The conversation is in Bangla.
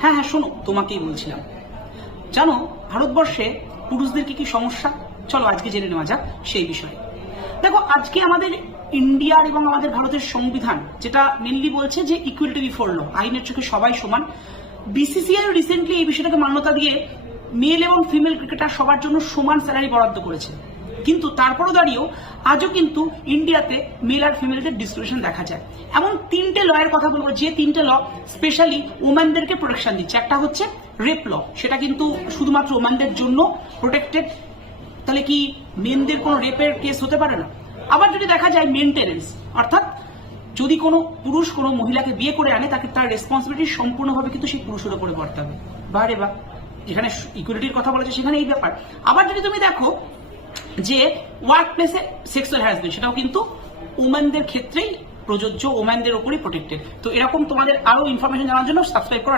হ্যাঁ হ্যাঁ শোনো, তোমাকেই বলছিলাম। জানো ভারতবর্ষে পুরুষদের কি কি সমস্যা? চলো আজকে জেনে নেওয়া যাক সেই বিষয়ে। দেখো, আজকে আমাদের ইন্ডিয়ার এবং আমাদের ভারতের সংবিধান যেটা মেনলি বলছে যে ইকুয়ালিটি বিফোর ল, আইনের চোখে সবাই সমান। বিসিসিআই রিসেন্টলি এই বিষয়টাকে মান্যতা দিয়ে মেল এবং ফিমেল ক্রিকেটার সবার জন্য সমান স্যালারি বরাদ্দ করেছে। কিন্তু তারপরও দাঁড়িয়েও আজও কিন্তু ইন্ডিয়াতে মেল আর ফিমেলদের ডিসক্রিমিনেশন দেখা যায়। এমন তিনটে ল এর কথা বলবো যে তিনটে ল স্পেশালি ওম্যানদেরকে প্রোটেকশন দিচ্ছে। একটা হচ্ছে রেপ ল, সেটা কিন্তু শুধুমাত্র ওম্যানদের জন্য প্রোটেক্টেড। তাহলে কি মেনদের কোনো রেপের কেস হতে পারে না? আবার যদি দেখা যায় মেনটেনেন্স, অর্থাৎ যদি কোনো পুরুষ কোনো মহিলাকে বিয়ে করে আনে তাকে তার রেসপন্সিবিলিটি সম্পূর্ণভাবে কিন্তু সেই পুরুষের উপরে পড়তে হবে। বারে বা যেখানে ইকুয়ালিটির কথা বলেছে সেখানে এই ব্যাপার। আবার যদি তুমি দেখো যে ওয়ার্ক প্লেসে সেক্সুয়াল হ্যারাসমেন্ট, সেটাও কিন্তু ওম্যানদের ক্ষেত্রেই প্রযোজ্য, ওম্যানদের উপরই প্রোটেক্টেড। তো এরকম তোমাদের আরো ইনফরমেশন জানার জন্য সাবস্ক্রাইব করো।